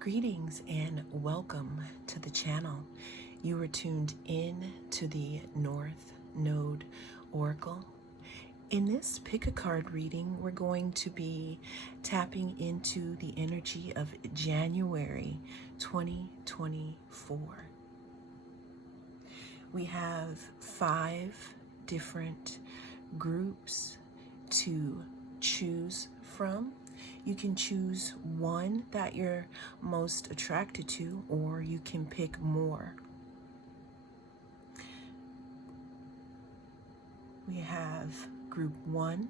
Greetings and welcome to the channel. You are tuned in to the North Node Oracle. In this pick a card reading, we're going to be tapping into the energy of January 2024. We have 5 different groups to choose from. You can choose one that you're most attracted to, or you can pick more. We have group 1,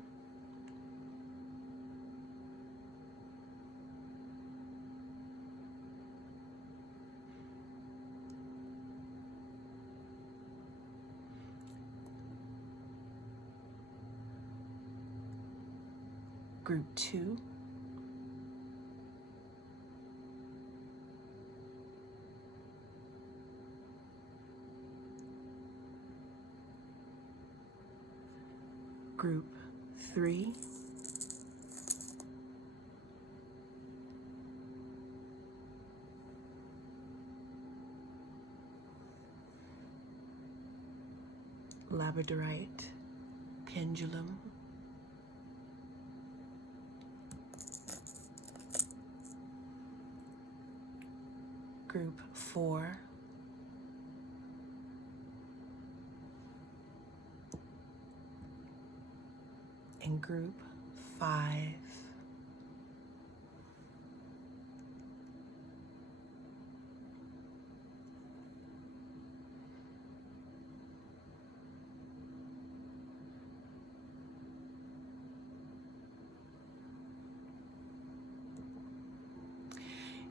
group 2, group 3, labradorite, pendulum, group 4, and group 5.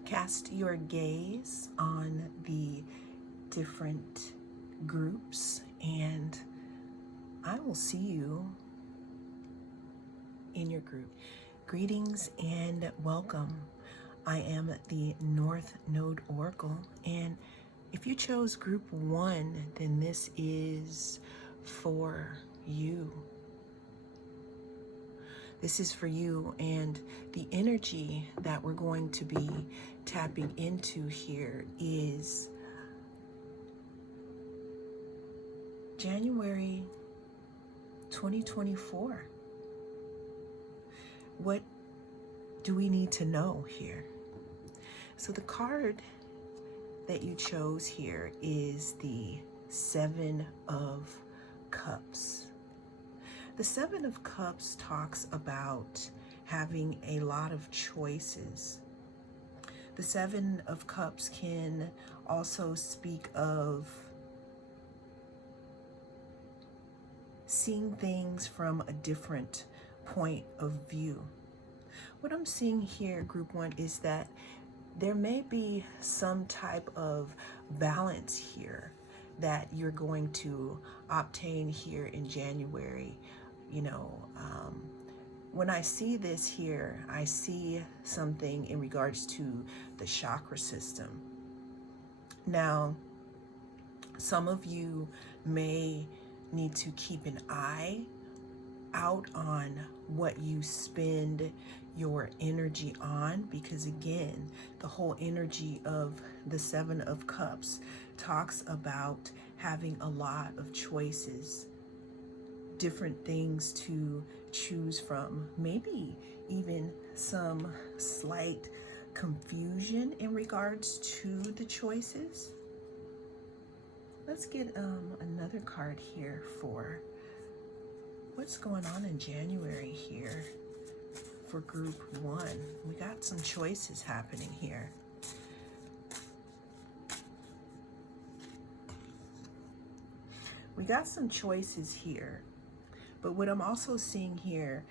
Cast your gaze on the different groups, and I will see you in your group. Greetings and welcome. I am the North Node Oracle, and if you chose group 1, then this is for you. This is for you, and the energy that we're going to be tapping into here is January 2024. What do we need to know here? So the card that you chose here is the 7 of Cups. The 7 of Cups talks about having a lot of choices. The 7 of Cups can also speak of seeing things from a different point of view. What I'm seeing here, group 1, is that there may be some type of balance here that you're going to obtain here in January. When I see this here, I see something in regards to the chakra system. Now, some of you may need to keep an eye out on what you spend your energy on, because again, the whole energy of the 7 of Cups talks about having a lot of choices, different things to choose from, maybe even some slight confusion in regards to the choices. Let's get another card here for what's going on in January here for group 1. We got some choices happening here. We got some choices here. But what I'm also seeing here,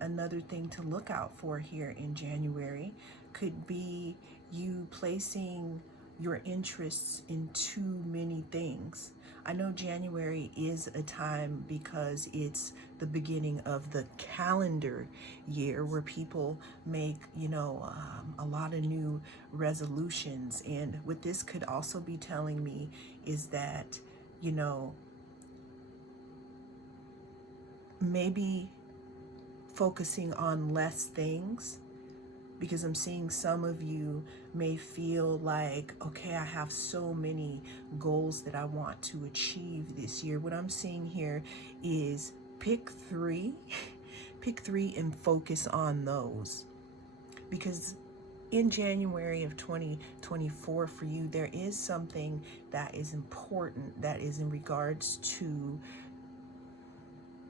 another thing to look out for here in January could be you placing your interests in too many things. I know January is a time because it's the beginning of the calendar year where people make, a lot of new resolutions. And what this could also be telling me is that, maybe focusing on less things because I'm seeing some of you may feel like, okay, I have so many goals that I want to achieve this year. What I'm seeing here is pick three, pick three and focus on those. Because in January of 2024 for you, there is something that is important that is in regards to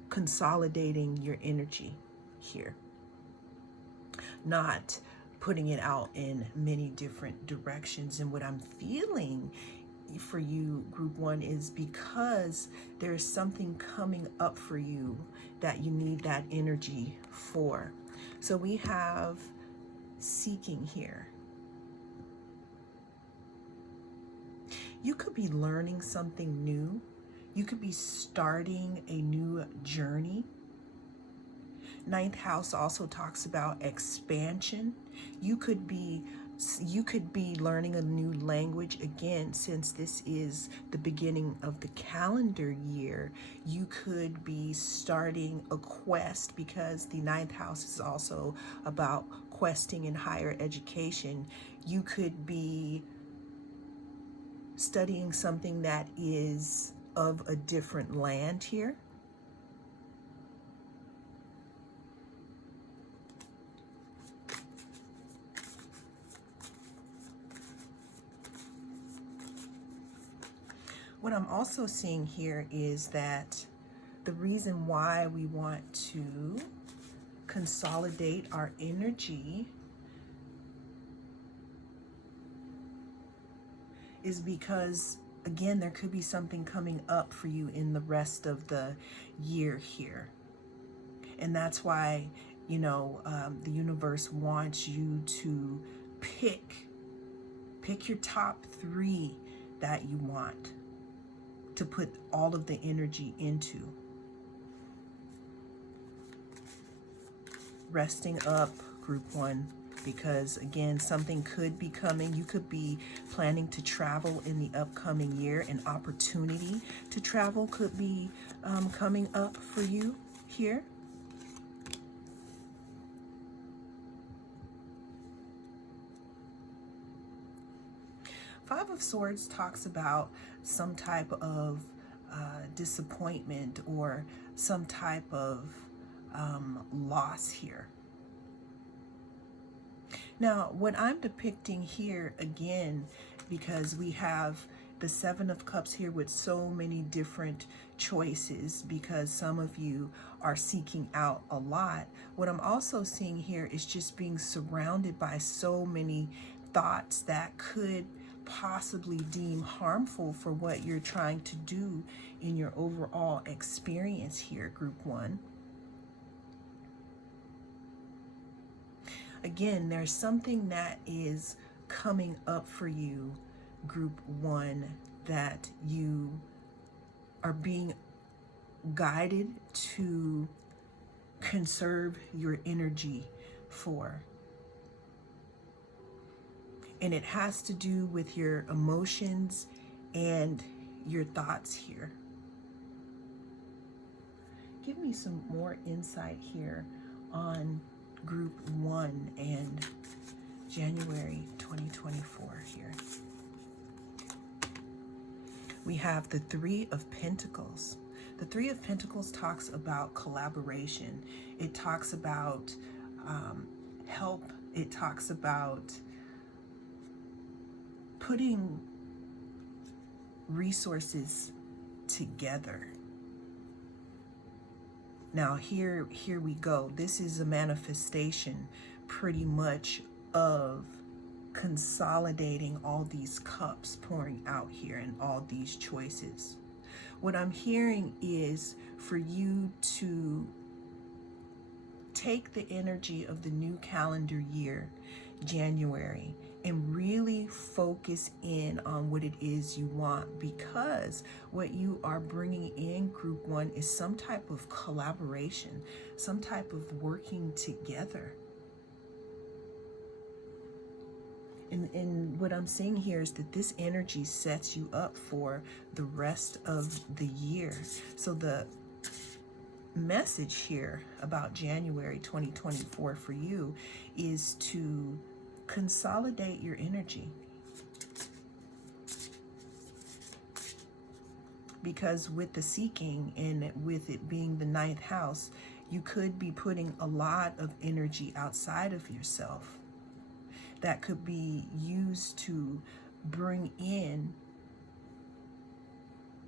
consolidating your energy here, not putting it out in many different directions. And what I'm feeling for you, group one, is because there's something coming up for you that you need that energy for. So we have seeking here. You could be learning something new. You could be starting a new journey. Ninth house also talks about expansion. You could be learning a new language again, since this is the beginning of the calendar year. You could be starting a quest, because the ninth house is also about questing in higher education. You could be studying something that is of a different land here. What I'm also seeing here is that the reason why we want to consolidate our energy is because, again, there could be something coming up for you in the rest of the year here. And that's why, the universe wants you to pick your top three that you want to put all of the energy into. Resting up, group one, because again, something could be coming. You could be planning to travel in the upcoming year. An opportunity to travel could be coming up for you here. Five of Swords talks about some type of disappointment or some type of loss here. Now, what I'm depicting here, again, because we have the Seven of Cups here with so many different choices, because some of you are seeking out a lot. What I'm also seeing here is just being surrounded by so many thoughts that could possibly deem harmful for what you're trying to do in your overall experience here, group one. Again, there's something that is coming up for you, group one, that you are being guided to conserve your energy for. And it has to do with your emotions and your thoughts here. Give me some more insight here on group one and January 2024 here. We have the Three of Pentacles. The Three of Pentacles talks about collaboration. It talks about help. It talks about putting resources together. Now here we go. This is a manifestation pretty much of consolidating all these cups pouring out here and all these choices. What I'm hearing is for you to take the energy of the new calendar year, January, and really focus in on what it is you want, because what you are bringing in, group one, is some type of collaboration, some type of working together. And what I'm seeing here is that this energy sets you up for the rest of the year. So the message here about January 2024 for you is to consolidate your energy. Because with the seeking and with it being the 9th house, you could be putting a lot of energy outside of yourself that could be used to bring in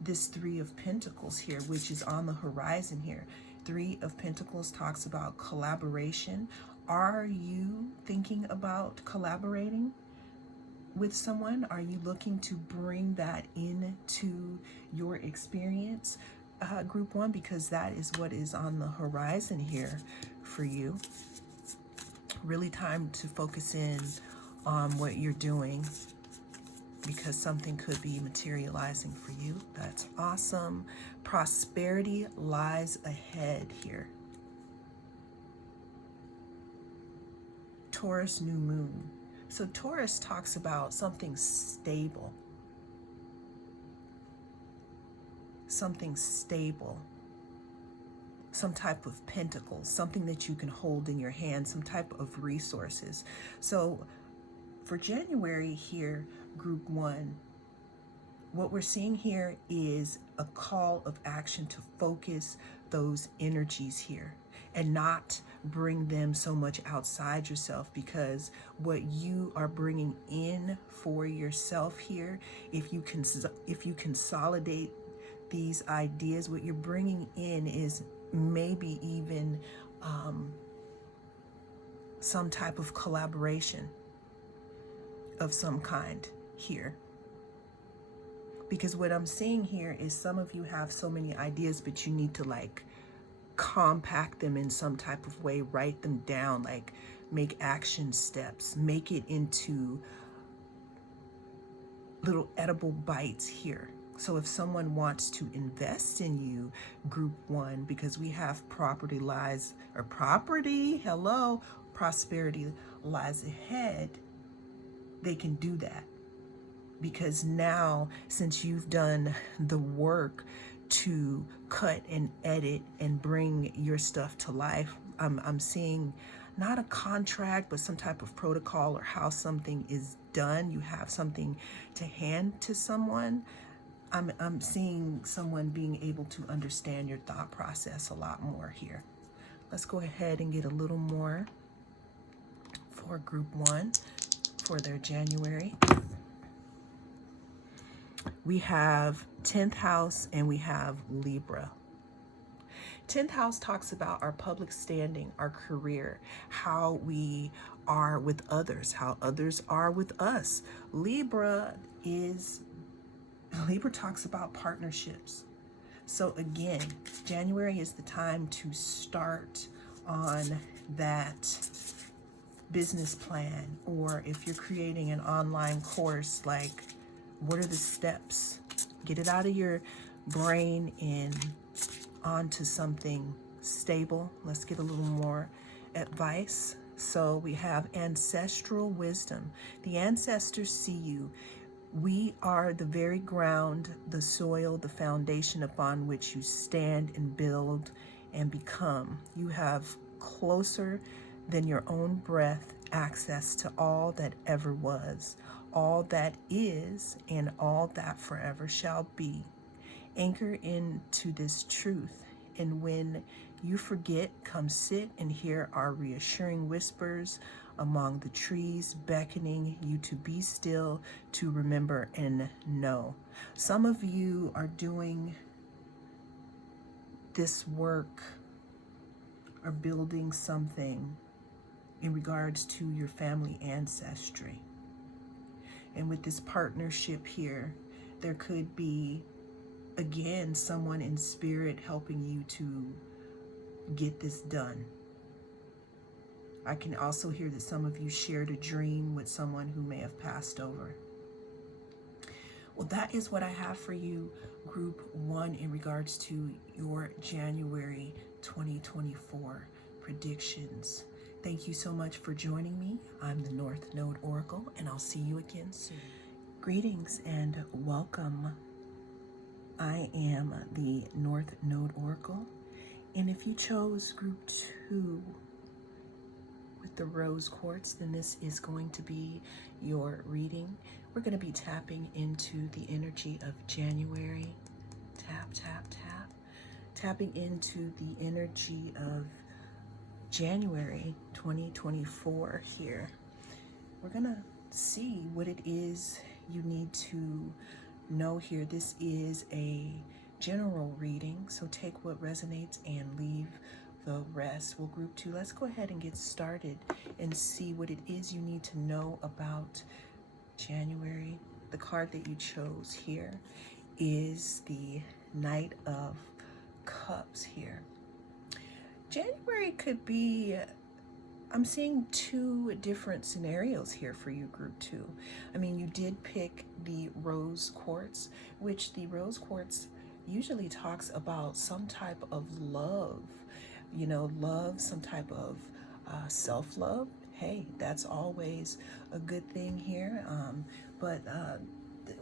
this 3 of Pentacles here, which is on the horizon here. 3 of Pentacles talks about collaboration. Are you thinking about collaborating with someone? Are you looking to bring that into your experience, group 1? Because that is what is on the horizon here for you. Really time to focus in on what you're doing, because something could be materializing for you. That's awesome. Prosperity lies ahead here. Taurus new moon. So Taurus talks about something stable. Something stable. Some type of pentacles, something that you can hold in your hand, some type of resources. So for January here, group 1, what we're seeing here is a call of action to focus those energies here and not bring them so much outside yourself, because what you are bringing in for yourself here, if you consolidate these ideas, what you're bringing in is maybe even some type of collaboration of some kind here. Because what I'm seeing here is some of you have so many ideas, but you need to like compact them in some type of way, write them down, like make action steps, make it into little edible bites here. So if someone wants to invest in you, group 1, because we have prosperity lies ahead, they can do that. Because now, since you've done the work to cut and edit and bring your stuff to life, I'm seeing not a contract, but some type of protocol or how something is done. You have something to hand to someone. I'm seeing someone being able to understand your thought process a lot more here. Let's go ahead and get a little more for group 1 for their January. We have 10th house and we have Libra. 10th house talks about our public standing, our career, how we are with others, how others are with us. Libra talks about partnerships. So again, January is the time to start on that business plan, or if you're creating an online course, like what are the steps? Get it out of your brain and onto something stable. Let's get a little more advice. So we have ancestral wisdom. The ancestors see you. We are the very ground, the soil, the foundation upon which you stand and build and become. You have closer than your own breath access to all that ever was, all that is, and all that forever shall be. Anchor into this truth, and when you forget, come sit and hear our reassuring whispers among the trees, beckoning you to be still, to remember and know. Some of you are doing this work or building something in regards to your family ancestry. And with this partnership here, there could be, again, someone in spirit helping you to get this done. I can also hear that some of you shared a dream with someone who may have passed over. Well, that is what I have for you, group 1, in regards to your January 2024 predictions. Thank you so much for joining me. I'm the North Node Oracle, and I'll see you again soon. Greetings and welcome. I am the North Node Oracle, And if you chose group 2 with the rose quartz, then this is going to be your reading. We're going to be tapping into the energy of January. Tap, tap, tap. Tapping into the energy of January 2024 here. We're going to see what it is you need to know here. This is a general reading, so take what resonates and leave the rest. We'll group 2. Let's go ahead and get started and see what it is you need to know about January. The card that you chose here is the Knight of Cups here. January could be, I'm seeing 2 different scenarios here for you, group 2. I mean, you did pick the rose quartz, which the rose quartz usually talks about some type of love, love, some type of self-love. Hey, that's always a good thing here. But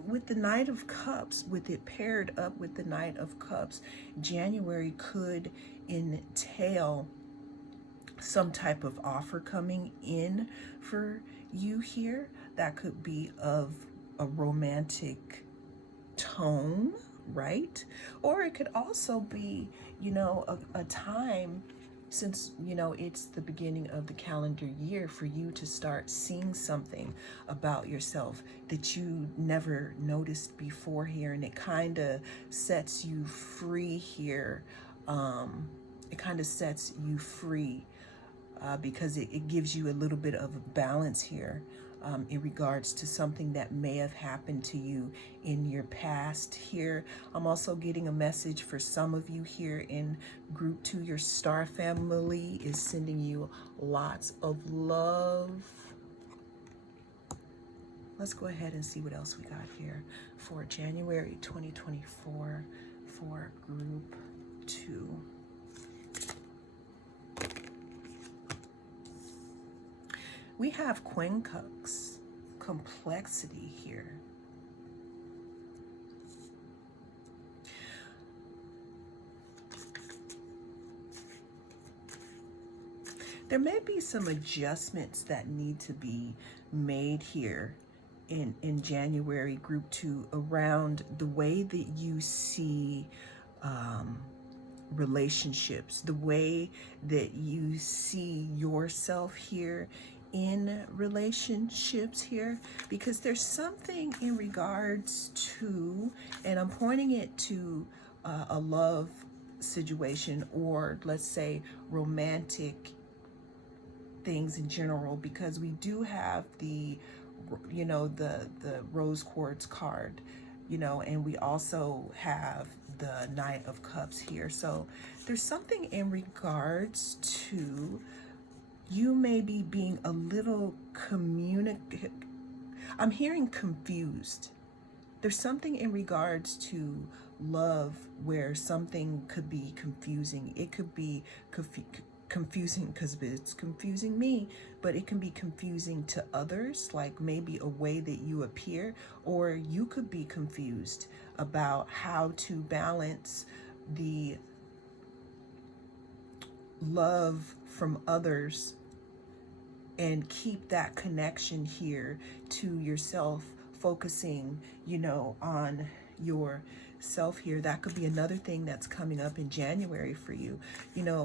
with the Knight of Cups, with it paired up with the Knight of Cups, January could entail some type of offer coming in for you here. That could be of a romantic tone, right? Or it could also be, a time, since, it's the beginning of the calendar year, for you to start seeing something about yourself that you never noticed before here. And it kind of sets you free here. It kind of sets you free because it gives you a little bit of a balance here. In regards to something that may have happened to you in your past here. I'm also getting a message for some of you here in group 2. Your star family is sending you lots of love. Let's go ahead and see what else we got here for January 2024 for group 2. We have Queen Cups, complexity here. There may be some adjustments that need to be made here in January, group 2, around the way that you see relationships, the way that you see yourself here in relationships here, because there's something in regards to, and I'm pointing it to a love situation, or let's say romantic things in general, because we do have the rose quartz card, and we also have the Knight of Cups here. So there's something in regards to you may be being a little I'm hearing confused. There's something in regards to love where something could be confusing. It could be confusing because it's confusing me, but it can be confusing to others, like maybe a way that you appear, or you could be confused about how to balance the love from others and keep that connection here to yourself, focusing, on yourself here. That could be another thing that's coming up in January for you.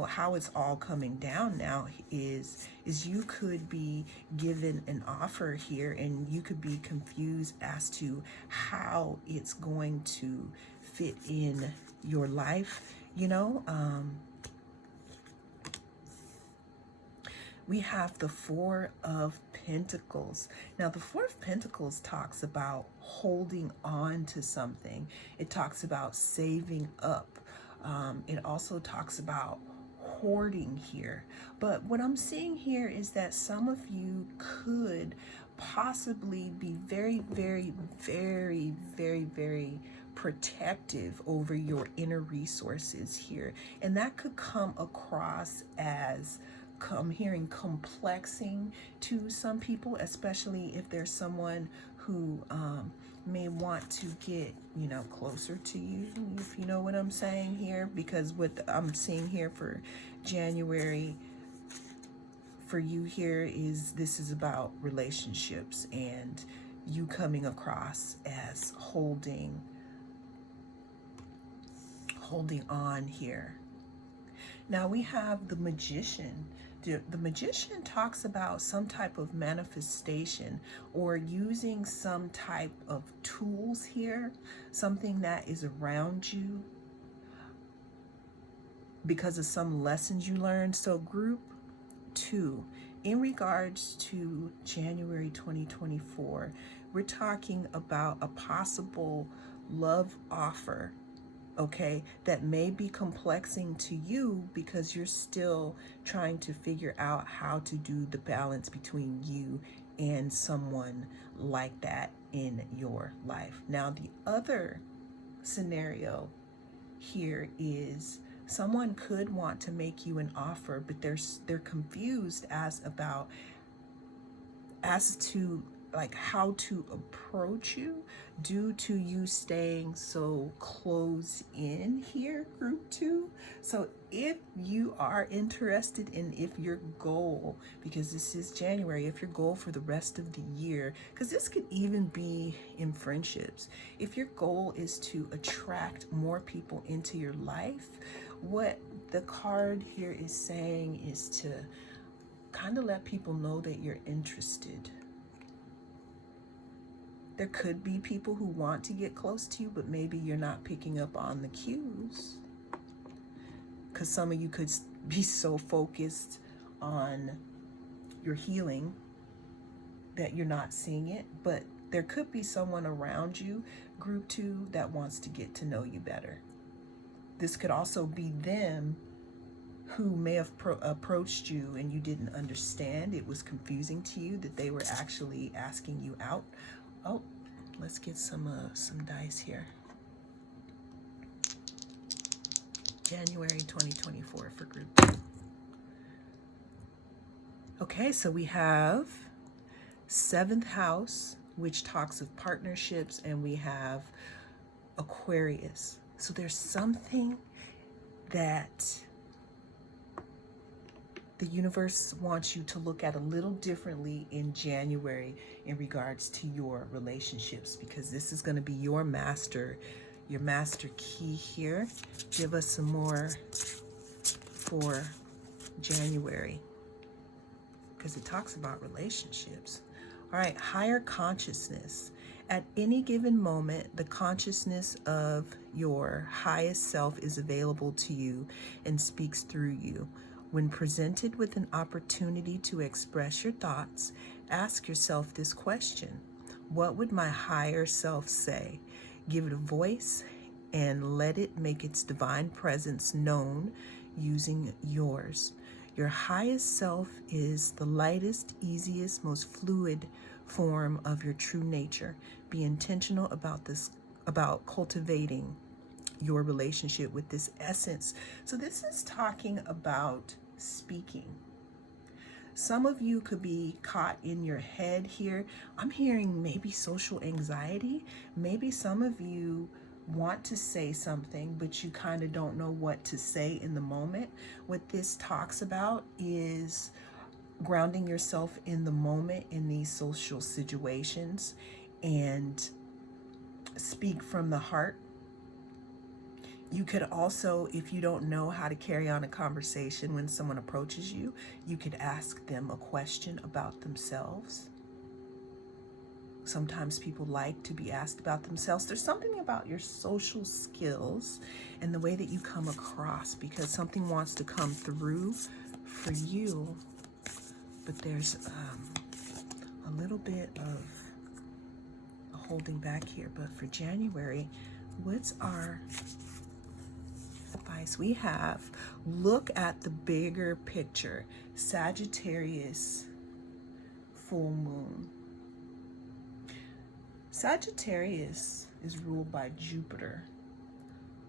How it's all coming down now is you could be given an offer here, and you could be confused as to how it's going to fit in your life, We have the Four of Pentacles. Now, the Four of Pentacles talks about holding on to something. It talks about saving up. It also talks about hoarding here. But what I'm seeing here is that some of you could possibly be very, very, very, very, very protective over your inner resources here. And that could come across as I'm hearing complexing to some people, especially if there's someone who may want to get, closer to you, if you know what I'm saying here, because what I'm seeing here for January for you here is this is about relationships and you coming across as holding on here. Now we have the Magician. The Magician talks about some type of manifestation or using some type of tools here, something that is around you because of some lessons you learned. So group 2, in regards to January 2024, we're talking about a possible love offer, okay, that may be complexing to you because you're still trying to figure out how to do the balance between you and someone like that in your life. Now, the other scenario here is someone could want to make you an offer, but they're confused as to like how to approach you due to you staying so close in here, group 2. So if you are interested in, if your goal, because this is January, if your goal for the rest of the year, because this could even be in friendships, if your goal is to attract more people into your life, what the card here is saying is to kind of let people know that you're interested. There could be people who want to get close to you, but maybe you're not picking up on the cues. Because some of you could be so focused on your healing that you're not seeing it. But there could be someone around you, group 2, that wants to get to know you better. This could also be them who may have approached you and you didn't understand. It was confusing to you that they were actually asking you out. Oh, let's get some dice here. January 2024 for group 2. Okay, so we have 7th house, which talks of partnerships, and we have Aquarius. So there's something that the universe wants you to look at a little differently in January in regards to your relationships, because this is going to be your master key here. Give us some more for January, because it talks about relationships. All right, higher consciousness. At any given moment, the consciousness of your highest self is available to you and speaks through you. When presented with an opportunity to express your thoughts, ask yourself this question: what would my higher self say? Give it a voice and let it make its divine presence known using yours. Your highest self is the lightest, easiest, most fluid form of your true nature. Be intentional about cultivating your relationship with this essence. So this is talking about speaking. Some of you could be caught in your head here. I'm hearing maybe social anxiety. Maybe some of you want to say something, but you kind of don't know what to say in the moment. What this talks about is grounding yourself in the moment in these social situations and speak from the heart. You could also, if you don't know how to carry on a conversation when someone approaches you, you could ask them a question about themselves. Sometimes people like to be asked about themselves. There's something about your social skills and the way that you come across, because something wants to come through for you, but there's a little bit of a holding back here. But for January, what's our advice? We have, look at the bigger picture. Sagittarius full moon. Sagittarius is ruled by Jupiter,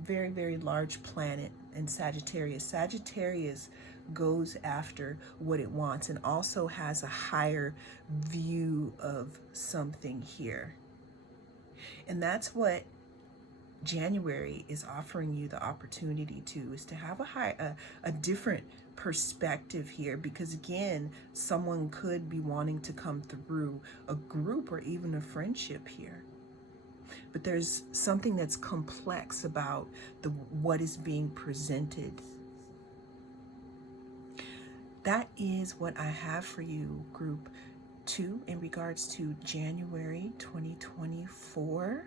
very, very large planet in Sagittarius. Sagittarius goes after what it wants and also has a higher view of something here. And that's what January is offering you the opportunity to, is to have a different perspective here, because again, someone could be wanting to come through a group or even a friendship here. But there's something that's complex about what is being presented. That is what I have for you, group 2, in regards to January 2024.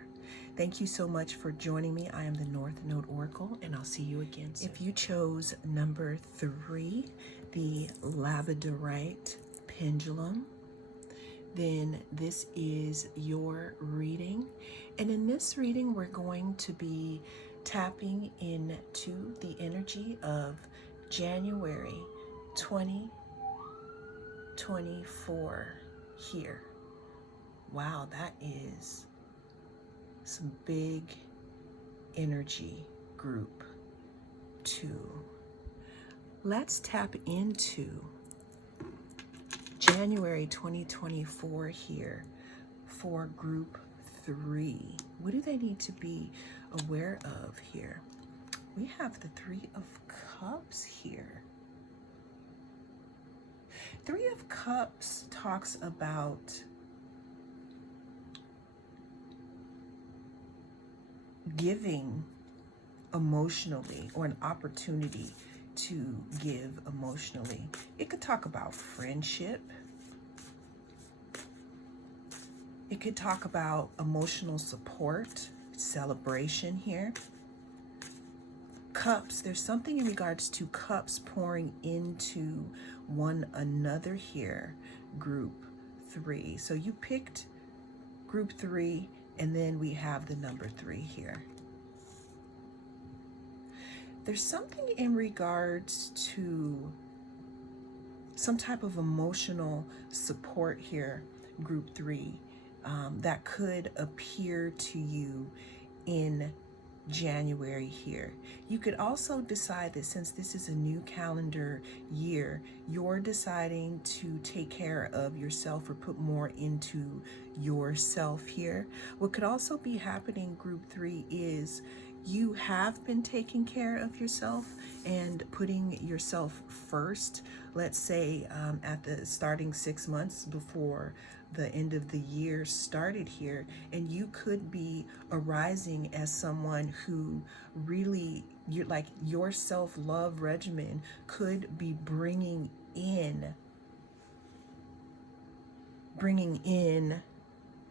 Thank you so much for joining me. I am the North Node Oracle, and I'll see you again soon. If you chose number 3, the labradorite pendulum, then this is your reading. And in this reading, we're going to be tapping into the energy of January 2024 here. Wow, that is some big energy, group 2. Let's tap into January 2024 here for group 3. What do they need to be aware of here? We have the 3 of Cups here. 3 of Cups talks about giving emotionally, or an opportunity to give emotionally. It could talk about friendship. It could talk about emotional support, celebration here. Cups, there's something in regards to cups pouring into one another here, group 3. So you picked group 3, and then we have the number 3 here. There's something in regards to some type of emotional support here, group 3, that could appear to you in January here. You could also decide that since this is a new calendar year, you're deciding to take care of yourself or put more into yourself here. What could also be happening, group 3, is you have been taking care of yourself and putting yourself first. Let's say at the starting 6 months before the end of the year started here, and you could be arising as someone who really, your self-love regimen could be bringing in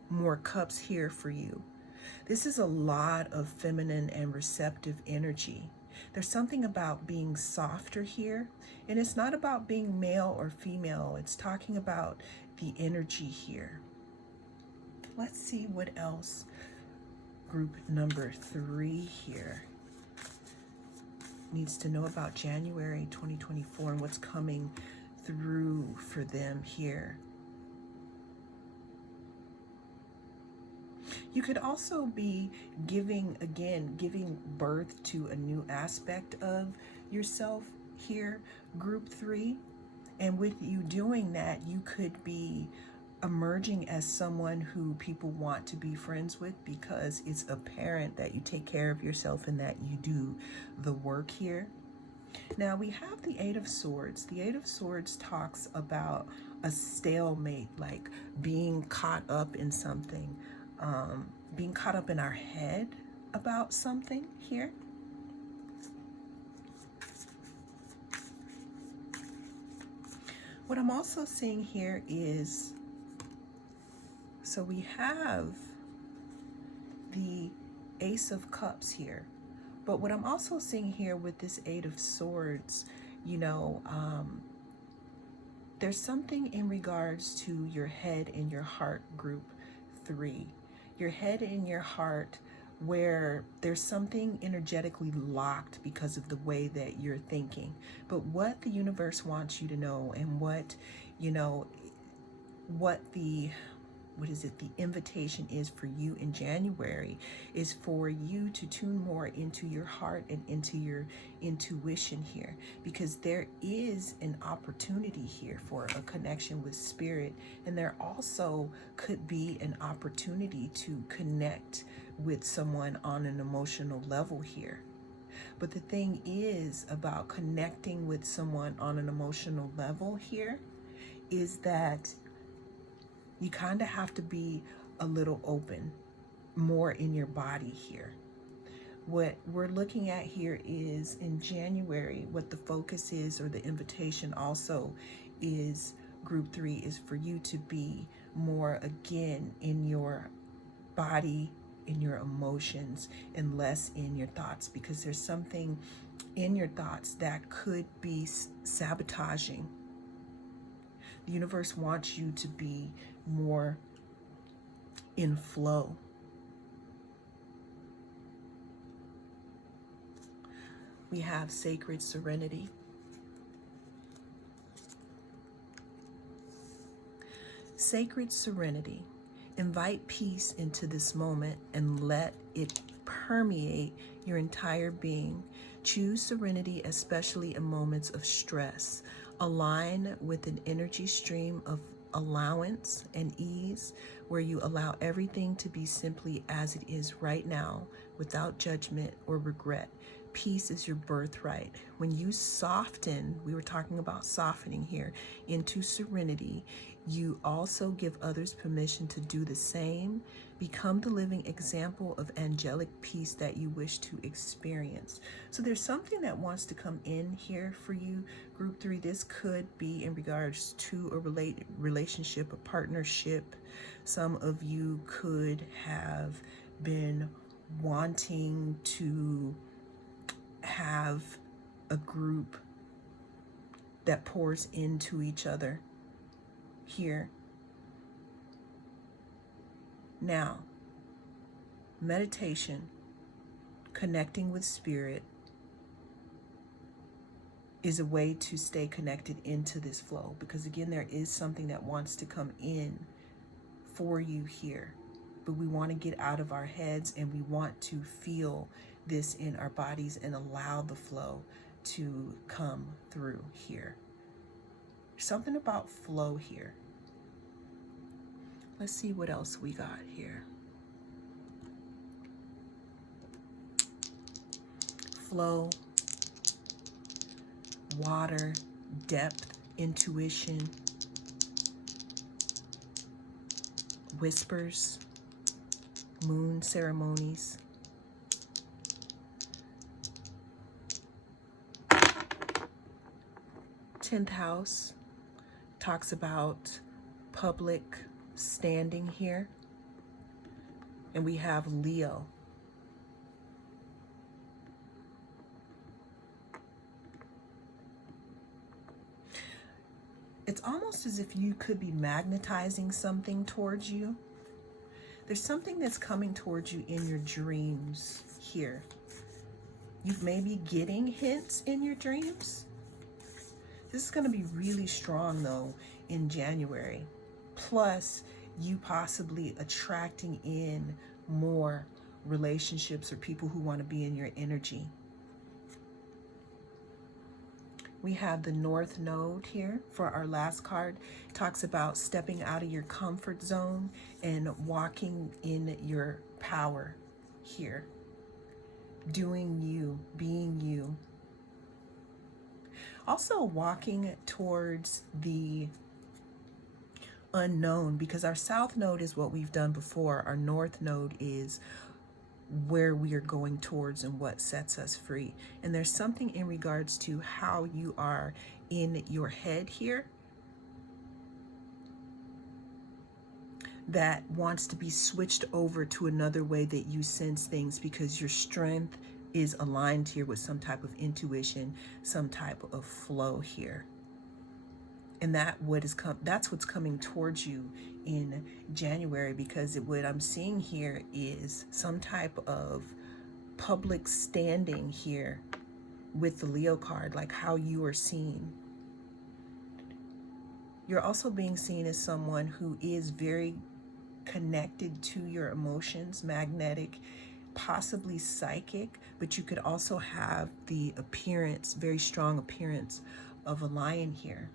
more cups here for you. This is a lot of feminine and receptive energy. There's something about being softer here, and it's not about being male or female. It's talking about the energy here. Let's see what else group number 3 here needs to know about January 2024 and what's coming through for them here. You could also be giving birth to a new aspect of yourself here, group 3. And with you doing that, you could be emerging as someone who people want to be friends with, because it's apparent that you take care of yourself and that you do the work here. Now we have the 8 of Swords. The 8 of Swords talks about a stalemate, like being caught up in something. Being caught up in our head about something here. What I'm also seeing here is, so we have the Ace of Cups here, but what I'm also seeing here with this 8 of Swords, there's something in regards to your head and your heart, group 3. Your head and your heart, where there's something energetically locked because of the way that you're thinking. But what the universe wants you to know, and what the the invitation is for you in January is for you to tune more into your heart and into your intuition here, because there is an opportunity here for a connection with spirit, and there also could be an opportunity to connect with someone on an emotional level here. But the thing is about connecting with someone on an emotional level here is that you kind of have to be a little open, more in your body here. What we're looking at here is in January, what the focus is, or the invitation also is, group 3, is for you to be more again in your body, in your emotions, and less in your thoughts, because there's something in your thoughts that could be sabotaging. The universe wants you to be more in flow. We have sacred serenity. Sacred serenity. Invite peace into this moment and let it permeate your entire being. Choose serenity, especially in moments of stress. Align with an energy stream of allowance and ease, where you allow everything to be simply as it is right now, without judgment or regret. Peace is your birthright. When you soften, we were talking about softening here, into serenity, you also give others permission to do the same. Become the living example of angelic peace that you wish to experience. So there's something that wants to come in here for you, group 3. This could be in regards to a relationship, a partnership. Some of you could have been wanting to have a group that pours into each other here. Now, meditation, connecting with spirit, is a way to stay connected into this flow, because again, there is something that wants to come in for you here, but we want to get out of our heads and we want to feel this in our bodies and allow the flow to come through here. Something about flow here. Let's see what else we got here. Flow, water, depth, intuition, whispers, moon ceremonies. 10th house talks about public standing here. And we have Leo. It's almost as if you could be magnetizing something towards you. There's something that's coming towards you in your dreams here. You may be getting hints in your dreams. This is going to be really strong though in January. Plus, you possibly attracting in more relationships or people who want to be in your energy. We have the North Node here for our last card. It talks about stepping out of your comfort zone and walking in your power here. Doing you, being you. Also walking towards the unknown, because our South Node is what we've done before. Our North Node is where we are going towards and what sets us free. And there's something in regards to how you are in your head here that wants to be switched over to another way that you sense things, because your strength is aligned here with some type of intuition, some type of flow here. And that's what's coming towards you in January, because what I'm seeing here is some type of public standing here with the Leo card, like how you are seen. You're also being seen as someone who is very connected to your emotions, magnetic, possibly psychic, but you could also have the appearance, very strong appearance of a lion here.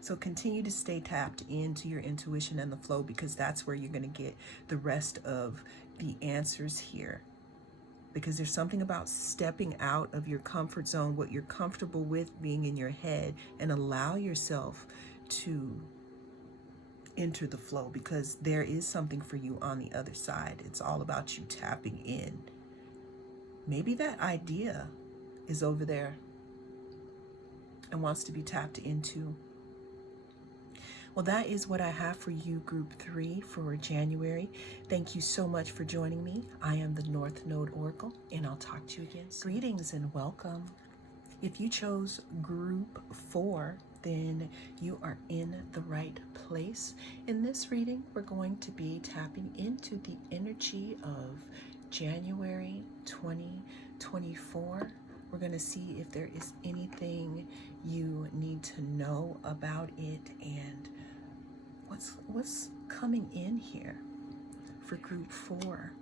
So continue to stay tapped into your intuition and the flow, because that's where you're going to get the rest of the answers here. Because there's something about stepping out of your comfort zone, what you're comfortable with being in your head, and allow yourself to enter the flow, because there is something for you on the other side. It's all about you tapping in. Maybe that idea is over there and wants to be tapped into. Well, that is what I have for you, Group 3, for January. Thank you so much for joining me. I am the North Node Oracle, and I'll talk to you again soon. Greetings and welcome. If you chose Group 4, then you are in the right place. In this reading, we're going to be tapping into the energy of January 2024. We're going to see if there is anything you need to know about it and what's coming in here. For Group 4,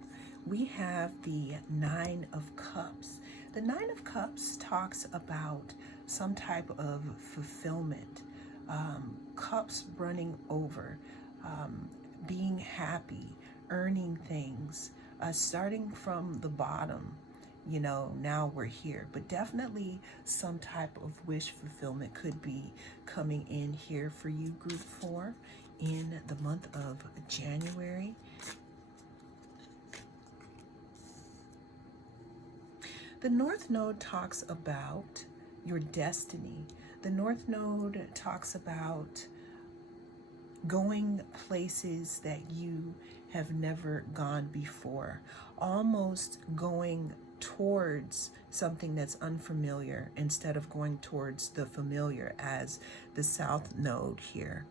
we have the Nine of Cups. The Nine of Cups talks about some type of fulfillment, cups running over, being happy, earning things, starting from the bottom. You know, now we're here, but definitely some type of wish fulfillment could be coming in here for you, Group 4, in the month of January. The North Node talks about your destiny. The North Node talks about going places that you have never gone before, almost going towards something that's unfamiliar instead of going towards the familiar, as the South Node here.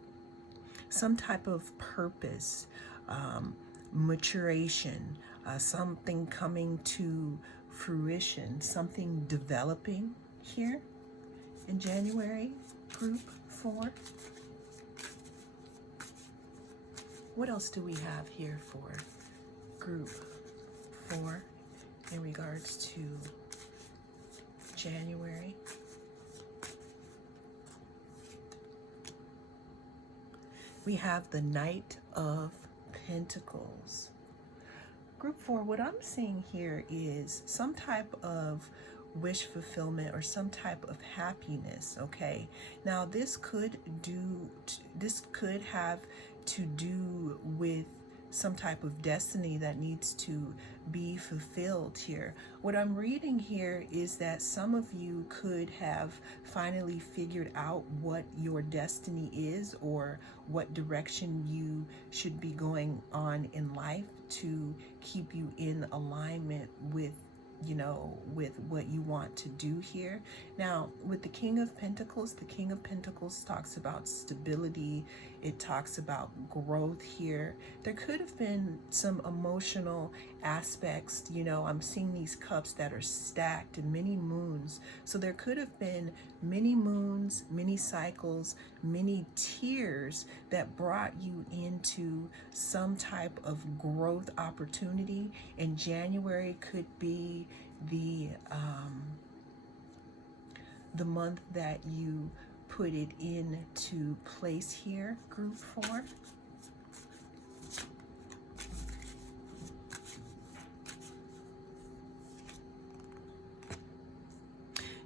Some type of purpose, maturation, something coming to fruition, something developing here in January, Group 4. What else do we have here for Group 4 in regards to January? We have the Knight of Pentacles. Group 4, what I'm seeing here is some type of wish fulfillment or some type of happiness, okay? Now this could have to do with some type of destiny that needs to be fulfilled here. What I'm reading here is that some of you could have finally figured out what your destiny is, or what direction you should be going on in life to keep you in alignment with, you know, with what you want to do here. Now, with the King of Pentacles talks about stability. It talks about growth here. There could have been some emotional aspects. You know, I'm seeing these cups that are stacked and many moons. So there could have been many moons, many cycles, many tears that brought you into some type of growth opportunity. And January could be the month that you put it into place here, Group 4.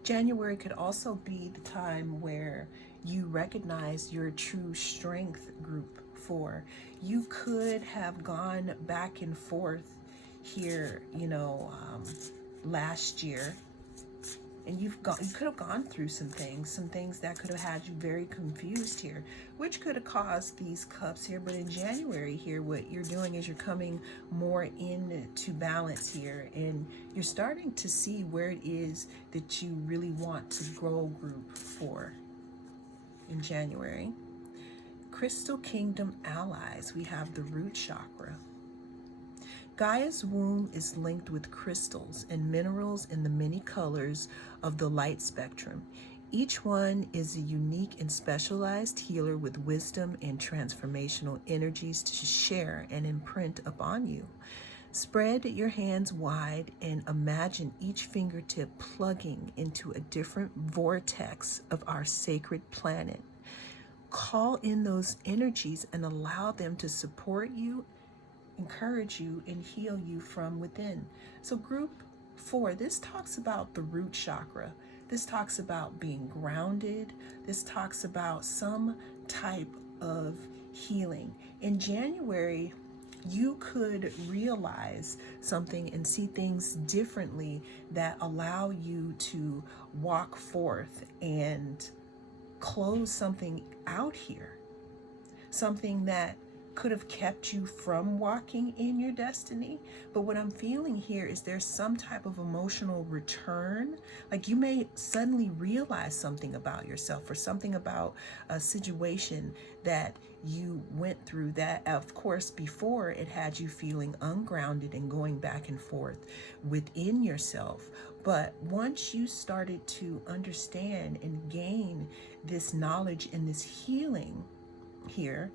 January could also be the time where you recognize your true strength, Group 4. You could have gone back and forth here, you know, last year, and you could have gone through some things that could have had you very confused here, which could have caused these cups here. But in January here, what you're doing is you're coming more into balance here, and you're starting to see where it is that you really want to grow, Group 4, in January. Crystal Kingdom allies, we have the root chakra. Gaia's womb is linked with crystals and minerals in the many colors of the light spectrum. Each one is a unique and specialized healer with wisdom and transformational energies to share and imprint upon you. Spread your hands wide and imagine each fingertip plugging into a different vortex of our sacred planet. Call in those energies and allow them to support you, encourage you, and heal you from within. So group 4, this talks about the root chakra. This talks about being grounded. This talks about some type of healing. In January, you could realize something and see things differently that allow you to walk forth and close something out here, something that could have kept you from walking in your destiny. But what I'm feeling here is there's some type of emotional return. Like you may suddenly realize something about yourself or something about a situation that you went through that, of course, before it had you feeling ungrounded and going back and forth within yourself. But once you started to understand and gain this knowledge and this healing here,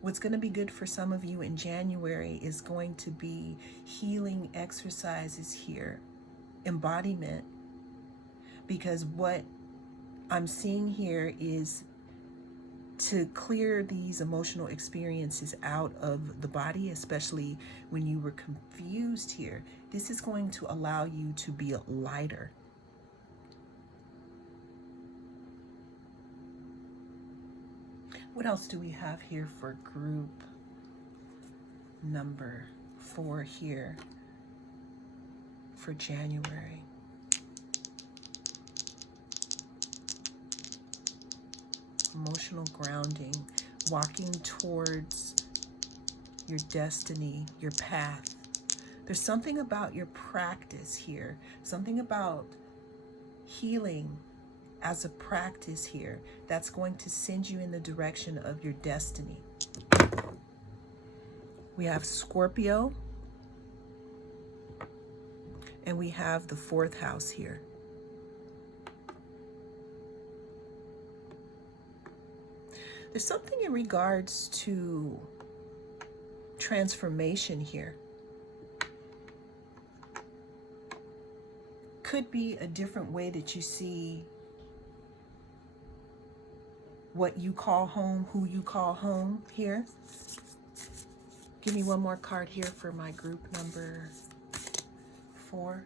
what's going to be good for some of you in January is going to be healing exercises here, embodiment, because what I'm seeing here is to clear these emotional experiences out of the body, especially when you were confused here. This is going to allow you to be lighter. What else do we have here for group number 4 here for January? Emotional grounding, walking towards your destiny, your path. There's something about your practice here, something about healing as a practice here that's going to send you in the direction of your destiny. We have Scorpio, and we have the 4th house here. There's something in regards to transformation here. Could be a different way that you see what you call home, who you call home here. Give me one more card here for my group number 4.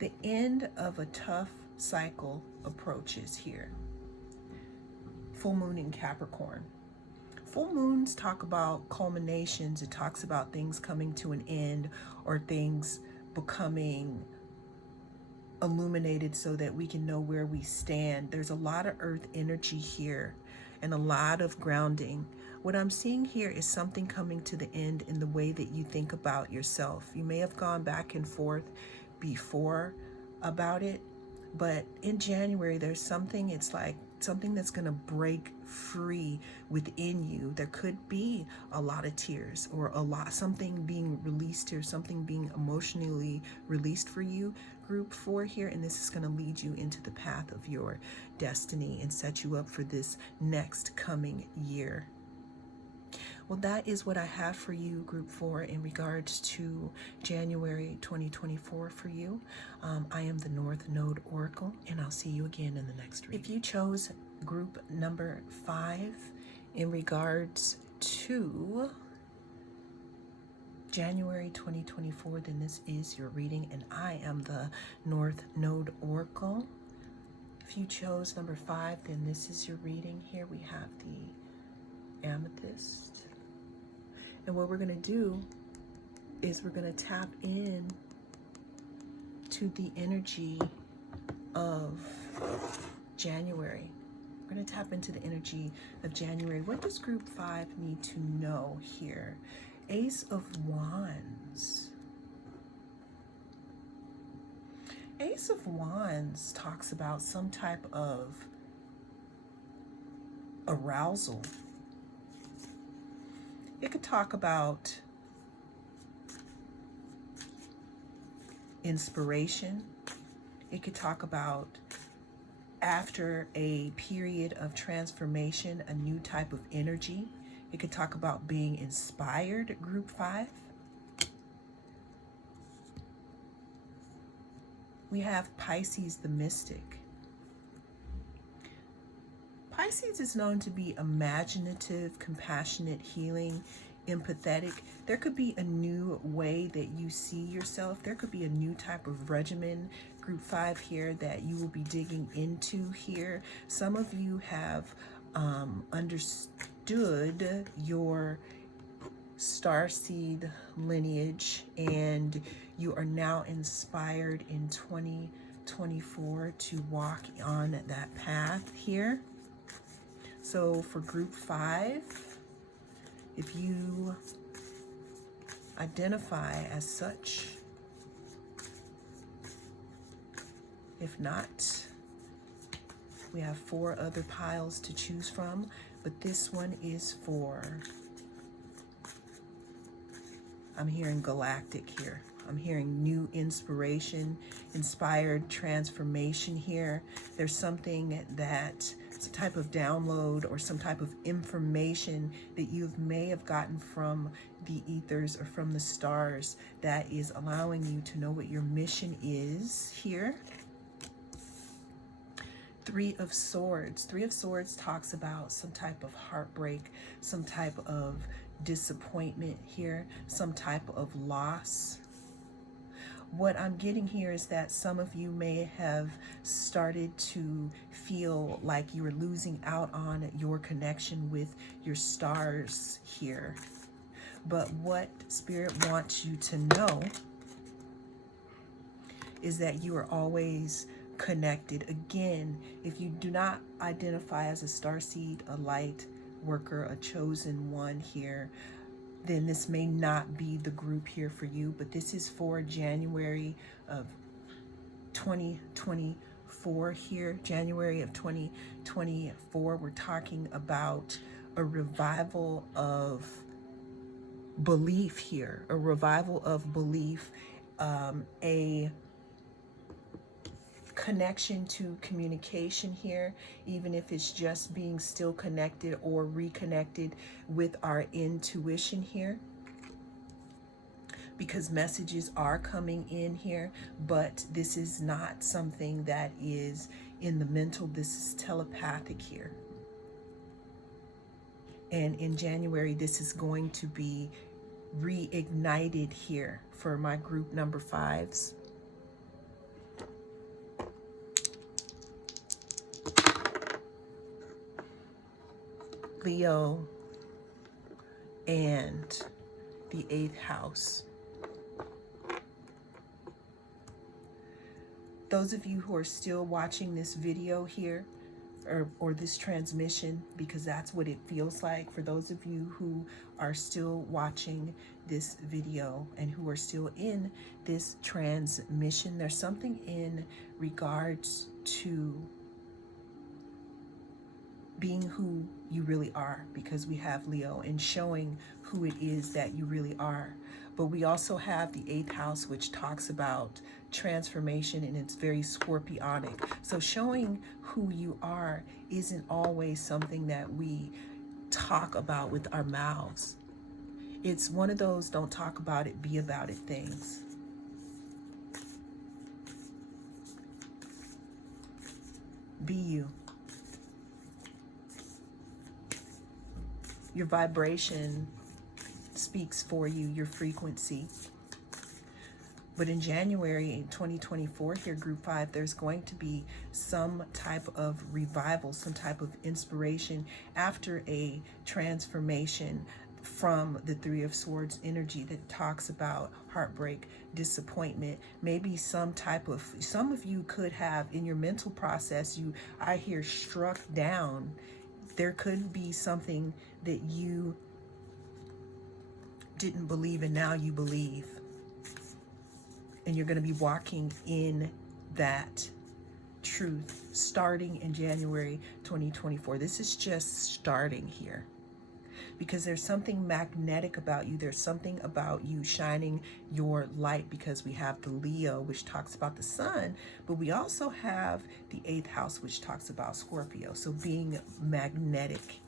The end of a tough cycle approaches here. Full moon in Capricorn. Full moons talk about culminations. It talks about things coming to an end or things becoming illuminated so that we can know where we stand. There's a lot of earth energy here and a lot of grounding. What I'm seeing here is something coming to the end in the way that you think about yourself. You may have gone back and forth before about it, but in January there's something, it's like something that's going to break free within you. There could be a lot of tears or something being released here, something being emotionally released for you, group 4 here, and this is going to lead you into the path of your destiny and set you up for this next coming year. Well, that is what I have for you, group 4, in regards to January 2024 for you. I am the North Node Oracle, and I'll see you again in the next reading. If you chose group number 5 in regards to January 2024, then this is your reading, and I am the North Node Oracle. If you chose number 5, then this is your reading. Here we have the amethyst. And what we're going to do is we're going to tap in to the energy of January. We're going to tap into the energy of January. What does group 5 need to know here? Ace of Wands. Ace of Wands talks about some type of arousal. It could talk about inspiration. It could talk about after a period of transformation, a new type of energy. It could talk about being inspired, group 5. We have Pisces the mystic. Pisces is known to be imaginative, compassionate, healing, empathetic. There could be a new way that you see yourself. There could be a new type of regimen, group 5 here, that you will be digging into here. Some of you have understood your starseed lineage, and you are now inspired in 2024 to walk on that path here. So for group 5, if you identify as such, if not, we have 4 other piles to choose from, but this one is for, I'm hearing galactic here. I'm hearing new inspiration, inspired transformation here. There's something that, some type of download or some type of information that you may have gotten from the ethers or from the stars that is allowing you to know what your mission is here. 3 of Swords. 3 of Swords talks about some type of heartbreak, some type of disappointment here, some type of loss. What I'm getting here is that some of you may have started to feel like you were losing out on your connection with your stars here. But what Spirit wants you to know is that you are always connected. Again, if you do not identify as a starseed, a light worker, a chosen one here, then this may not be the group here for you, but this is for January of 2024 here. January of 2024, we're talking about a revival of belief here, a revival of belief, a connection to communication here, even if it's just being still connected or reconnected with our intuition here, because messages are coming in here, but this is not something that is in the mental. This is telepathic here. And in January, this is going to be reignited here for my group number 5s. Leo and the 8th house. Those of you who are still watching this video here, or this transmission, because that's what it feels like, for those of you who are still watching this video and who are still in this transmission, there's something in regards to being who you really are, because we have Leo, and showing who it is that you really are. But we also have the 8th house, which talks about transformation, and it's very scorpionic. So showing who you are isn't always something that we talk about with our mouths. It's one of those don't talk about it, be about it things. Be you. Your vibration speaks for you, your frequency. But in January 2024 here, group 5, there's going to be some type of revival, some type of inspiration after a transformation from the 3 of Swords energy that talks about heartbreak, disappointment, maybe some type of, some of you could have in your mental process, I hear struck down. There could be something that you didn't believe and now you believe. And you're going to be walking in that truth starting in January 2024. This is just starting here. because there's something magnetic about you. There's something about you shining your light, because we have the Leo, which talks about the sun, but we also have the 8th house, which talks about Scorpio. So being magnetic,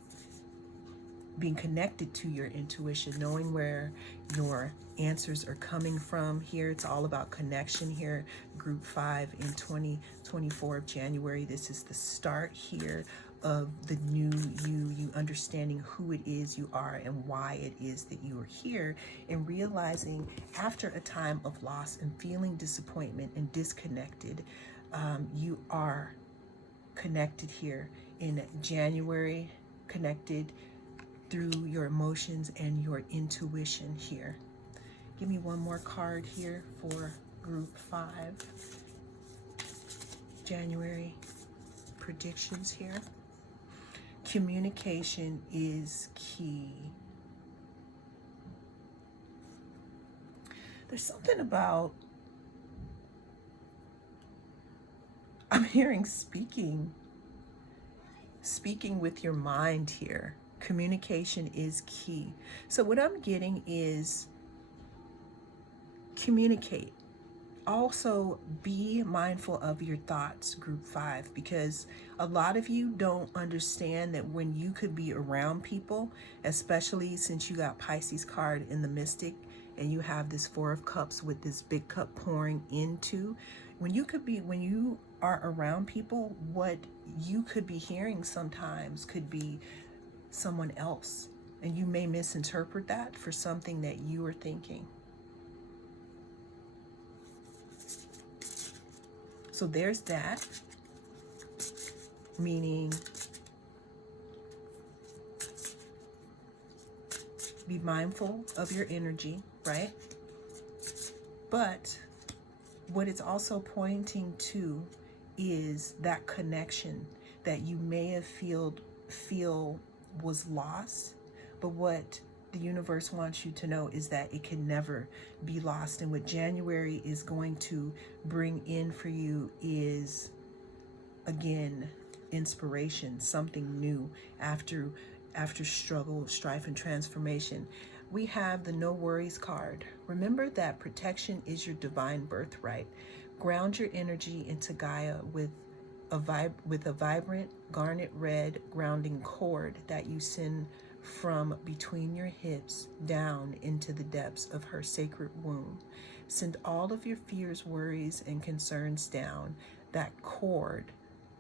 being connected to your intuition, knowing where your answers are coming from. Here it's all about connection here. Group 5 in 2024 of January. This is the start here of the new you understanding who it is you are and why it is that you are here, and realizing after a time of loss and feeling disappointment and disconnected, you are connected here in January, connected through your emotions and your intuition here. Give me one more card here for group 5. January predictions here. Communication is key. There's something about, I'm hearing speaking with your mind here. Communication is key. So what I'm getting is communicate. Also be mindful of your thoughts, group 5, because a lot of you don't understand that when you could be around people, especially since you got Pisces card in the Mystic and you have this 4 of Cups with this big cup pouring into, when you are around people, what you could be hearing sometimes could be someone else, and you may misinterpret that for something that you are thinking. So there's that, meaning be mindful of your energy, right? But what it's also pointing to is that connection that you may have feel was lost, but what the universe wants you to know is that it can never be lost. And what January is going to bring in for you is, again, inspiration, something new after struggle, strife, and transformation. We have the No Worries card. Remember that protection is your divine birthright. Ground your energy into Gaia with a vibrant garnet red grounding cord that you send from between your hips down into the depths of her sacred womb. Send all of your fears, worries, and concerns down that cord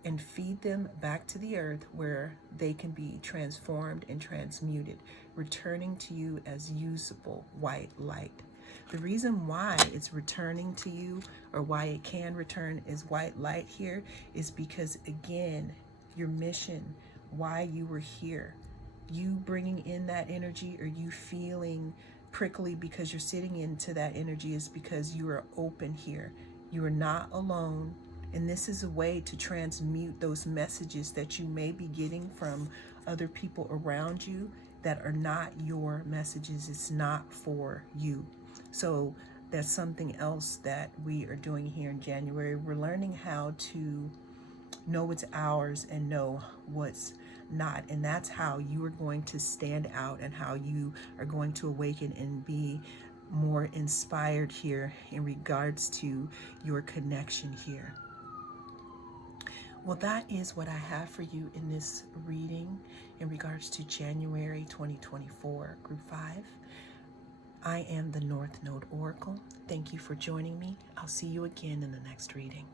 and feed them back to the earth, where they can be transformed and transmuted, returning to you as usable white light. The reason why it's returning to you, or why it can return as white light here, is because, again, your mission, why you were here, you bringing in that energy, or you feeling prickly because you're sitting into that energy, is because you are open here. You are not alone. And this is a way to transmute those messages that you may be getting from other people around you that are not your messages. It's not for you. So that's something else that we are doing here in January. We're learning how to know what's ours and know what's not. And that's how you are going to stand out, and how you are going to awaken and be more inspired here in regards to your connection here. Well, that is what I have for you in this reading in regards to January 2024, Group 5. I am the North Node Oracle. Thank you for joining me. I'll see you again in the next reading.